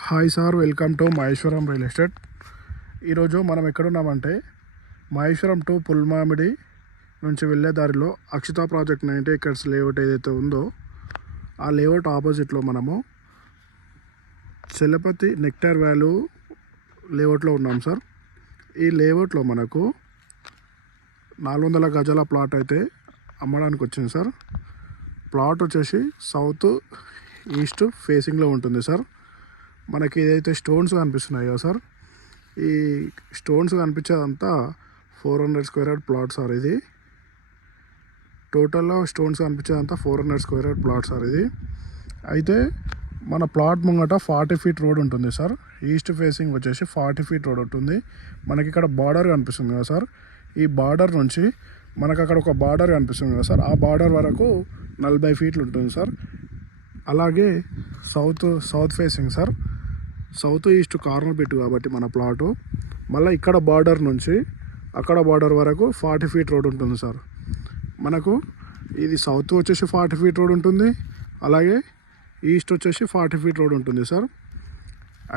Hi sir, welcome to Maheshwaram real estate. ఈరోజు మనం ఎక్కడున్నామంటే Maheshwaram to Pulmamidi నుంచి వెళ్ళే దారిలో అక్షిత ప్రాజెక్ట్ 90 acres లేఅవుట్ ఏదైతే ఉందో ఆ లేఅవుట్ ఆపోజిట్లో మనము చలపతి నెక్టార్ వాల్యూ లేఅవుట్లో ఉన్నాం సార్. ఈ లేఅవుట్లో మనకు 400 గజాల ప్లాట్ అయితే అమ్మడానికి వచ్చింది సార్. ప్లాట్ వచ్చేసి సౌత్ ఈస్ట్ ఫేసింగ్లో ఉంటుంది సార్. మనకి ఏదైతే స్టోన్స్ కనిపిస్తున్నాయో సార్, ఈ స్టోన్స్ కనిపించేదంతా 400 స్క్వేర్ యార్డ్ ప్లాట్ సార్. ఇది టోటల్లో స్టోన్స్ కనిపించేదంతా 400 స్క్వేర్ యార్డ్ ప్లాట్ సార్. ఇది అయితే మన ప్లాట్ ముంగట 40 feet రోడ్ ఉంటుంది సార్. ఈస్ట్ ఫేసింగ్ వచ్చేసి 40 feet రోడ్ ఉంటుంది. మనకి ఇక్కడ బార్డర్ కనిపిస్తుంది కదా సార్. ఈ బార్డర్ నుంచి మనకు అక్కడ ఒక బార్డర్ కనిపిస్తుంది కదా సార్. ఆ బార్డర్ వరకు 40 feet ఉంటుంది సార్. అలాగే south facing sir, south east corner bit కాబట్టి మన ప్లాటు మళ్ళీ ఇక్కడ బార్డర్ నుంచి అక్కడ బార్డర్ వరకు 40 feet రోడ్ ఉంటుంది సార్. మనకు ఇది సౌత్ వచ్చేసి 40 feet రోడ్ ఉంటుంది, అలాగే ఈస్ట్ వచ్చేసి 40 feet రోడ్ ఉంటుంది సార్.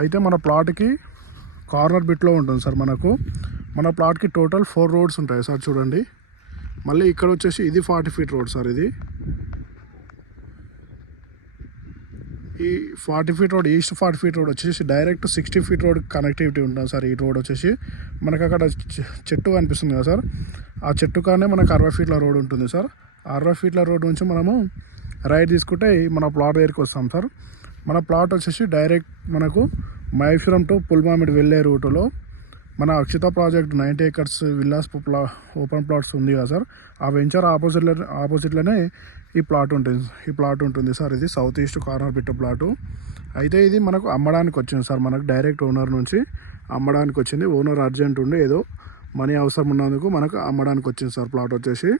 అయితే మన ప్లాట్కి కార్నర్ బిట్లో ఉంటుంది సార్. మన ప్లాట్కి టోటల్ 4 రోడ్స్ ఉంటాయి సార్. చూడండి, మళ్ళీ ఇక్కడ వచ్చేసి ఇది 40 feet రోడ్ సార్. ఇది ఈ 40 feet road, east 40 feet road వచ్చేసి డైరెక్ట్ 60 feet రోడ్ కనెక్టివిటీ ఉంటుంది సార్. ఈ రోడ్ వచ్చేసి మనకు అక్కడ చెట్టు కనిపిస్తుంది కదా సార్, ఆ చెట్టు కానీ మనకు 60 feet రోడ్ ఉంటుంది సార్. 60 feet రోడ్ నుంచి మనము రైట్ తీసుకుంటే మన ప్లాట్ దగ్గరికి వస్తాం సార్. మన ప్లాట్ వచ్చేసి డైరెక్ట్ మనకు మహేశ్వరం టు పుల్మామిడి వెళ్ళే రూటులో మన Akshita project 90 acres villas open plots ఉంది కదా సార్. ఆ వెంచర్ ఆపోజిట్లోనే ఈ ప్లాట్ ఉంటుంది సార్. ఇది south east corner bit plot. అయితే ఇది మనకు అమ్మడానికి వచ్చింది సార్. మనకు డైరెక్ట్ ఓనర్ నుంచి అమ్మడానికి వచ్చింది. ఓనర్ అర్జెంట్ ఉండి ఏదో మనీ అవసరం ఉన్నందుకు మనకు అమ్మడానికి వచ్చింది సార్ ప్లాట్ వచ్చేసి.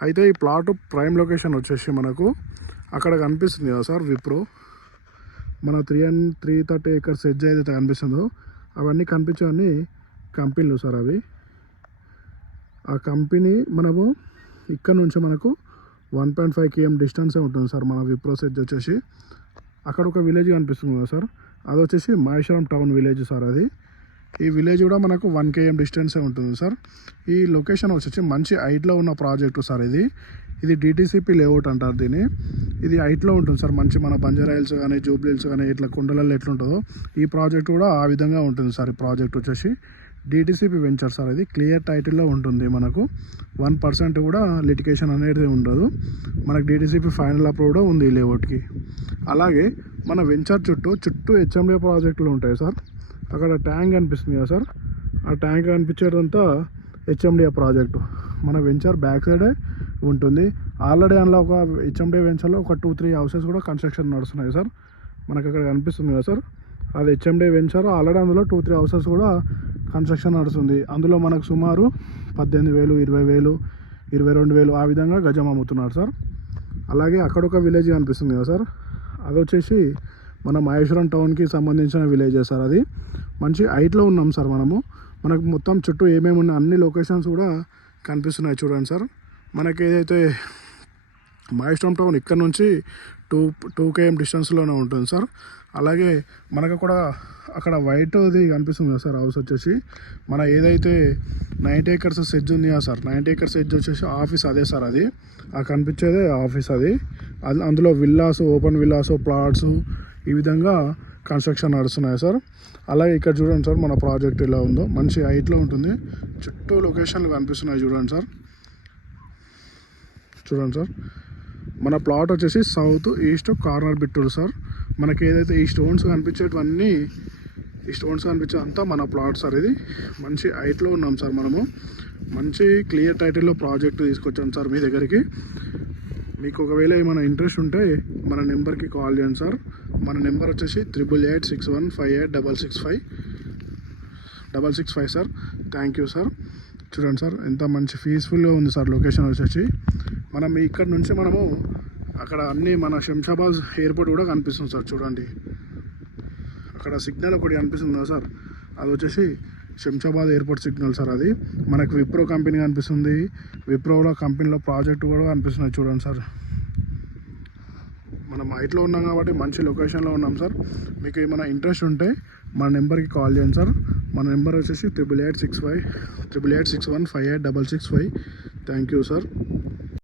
అయితే ఈ ప్లాట్ ప్రైమ్ లొకేషన్ వచ్చేసి మనకు అక్కడ కనిపిస్తుంది కదా సార్, విప్రో మన 330 acres ఎడ్జ్ ఏదైతే కనిపిస్తుందో అవన్నీ కనిపించేవన్నీ కంపెనీలు సార్. అవి ఆ కంపెనీ మనము ఇక్కడ నుంచి మనకు 1.5 km డిస్టెన్సే ఉంటుంది సార్. మన విప్రో సెజ్ వచ్చేసి అక్కడ ఒక విలేజ్ కనిపిస్తుంది కదా సార్, అది వచ్చేసి మహేశ్వరం టౌన్ విలేజ్ సార్. అది ఈ విలేజ్ కూడా మనకు 1 km డిస్టెన్సే ఉంటుంది సార్. ఈ లొకేషన్ వచ్చేసి మంచి హైట్లో ఉన్న ప్రాజెక్టు సార్. ఇది డిటిసిపి లేఅవుట్ అంటారు దీన్ని. ఇది హైట్లో ఉంటుంది సార్. మంచి మన బంజారా హిల్స్ కానీ జూబ్లీ హిల్స్ కానీ ఇట్లా కొండలలో ఎట్లుంటుందో ఈ ప్రాజెక్ట్ కూడా ఆ విధంగా ఉంటుంది సార్. ఈ ప్రాజెక్ట్ వచ్చేసి డిటిసిపి వెంచర్ సార్. ఇది క్లియర్ టైటిల్లో ఉంటుంది. మనకు 1% కూడా లిటికేషన్ అనేది ఉండదు. మనకు డిటిసిపి ఫైనల్ అప్రూవ్ కూడా ఉంది ఈ లేఅవుట్కి. అలాగే మన వెంచర్ చుట్టూ హెచ్ఎండిఏ ప్రాజెక్టులు ఉంటాయి సార్. అక్కడ ట్యాంక్ కనిపిస్తుంది కదా సార్, ఆ ట్యాంక్ కనిపించేదంతా హెచ్ఎండిఏ ప్రాజెక్టు. మన వెంచర్ బ్యాక్ సైడే ఉంటుంది. ఆల్రెడీ అందులో ఒక హెచ్ఎండిఏ వెంచర్లో ఒక 2-3 houses కూడా కన్స్ట్రక్షన్ నడుస్తున్నాయి సార్. మనకు అక్కడ కనిపిస్తుంది కదా సార్, అది హెచ్ఎండిఏ వెంచర్. ఆల్రెడీ అందులో 2-3 houses కూడా కన్స్ట్రక్షన్ నడుస్తుంది. అందులో మనకు సుమారు 18,000, 20,000, 22,000 ఆ విధంగా గజం అమ్ముతున్నారు సార్. అలాగే అక్కడ ఒక విలేజ్ కనిపిస్తుంది కదా సార్, అది వచ్చేసి మన మహేశ్వరం టౌన్కి సంబంధించిన విలేజే సార్. అది మంచి హైట్లో ఉన్నాం సార్ మనకు మొత్తం చుట్టూ ఏమేమి ఉన్నాయి అన్ని లొకేషన్స్ కూడా కనిపిస్తున్నాయి చూడండి సార్. మనకి ఏదైతే మహేశ్వరం టౌన్ ఇక్కడ నుంచి 2 km డిస్టెన్స్లోనే ఉంటుంది సార్. అలాగే మనకు కూడా అక్కడ వైట్ది కనిపిస్తుంది కదా సార్, హౌస్ వచ్చేసి మన ఏదైతే 90 acres సెజ్ ఉంది కదా సార్, 90 acres సెజ్ వచ్చేసి ఆఫీస్ అదే సార్. అది ఆ కనిపించేదే ఆఫీస్. అది అందులో విల్లాస్, ఓపెన్ విల్లాస్, ప్లాట్స్ ఈ విధంగా కన్స్ట్రక్షన్ నడుస్తున్నాయి సార్. అలాగే ఇక్కడ చూడండి సార్, మన ప్రాజెక్ట్ ఎలా ఉందో మంచి హైట్లో ఉంటుంది. చుట్టూ లొకేషన్లు కనిపిస్తున్నాయి చూడండి సార్. మన ప్లాట్ వచ్చేసి సౌత్ ఈస్ట్ కార్నర్ బిట్టూరు సార్. మనకి ఏదైతే ఈ స్టోన్స్ కనిపించేటివన్నీ, ఈ స్టోన్స్ కనిపించేదంతా మన ప్లాట్ సార్. ఇది మంచి హైట్లో ఉన్నాం సార్. మంచి క్లియర్ టైటిల్లో ప్రాజెక్ట్ తీసుకొచ్చాను సార్ మీ దగ్గరికి. మీకు ఒకవేళ ఏమైనా ఇంట్రెస్ట్ ఉంటే మన నెంబర్కి కాల్ చేయండి సార్. మన నెంబర్ వచ్చేసి 8861586665 సార్. Thank you sir. చూడండి సార్, ఎంత మంచి పీస్ఫుల్గా ఉంది సార్ లొకేషన్ వచ్చేసి. ఇక్కడ నుంచి మనము అక్కడ అన్నీ మన శంషాబాద్ ఎయిర్పోర్ట్ కూడా కనిపిస్తుంది సార్. చూడండి, అక్కడ సిగ్నల్ ఒకటి కనిపిస్తుంది కదా సార్, అది వచ్చేసి శంషాబాద్ ఎయిర్పోర్ట్ సిగ్నల్ సార్. అది మనకు విప్రో కంపెనీ కనిపిస్తుంది. విప్రోలో కంపెనీలో ప్రాజెక్ట్ కూడా కనిపిస్తున్నాయి చూడండి సార్. మనం హైట్లో ఉన్నాం కాబట్టి మంచి లొకేషన్లో ఉన్నాం సార్. మీకు ఏమైనా ఇంట్రెస్ట్ ఉంటే మన నెంబర్కి కాల్ చేయండి సార్. మన నెంబర్ వచ్చేసి 8886158665. Thank you sir.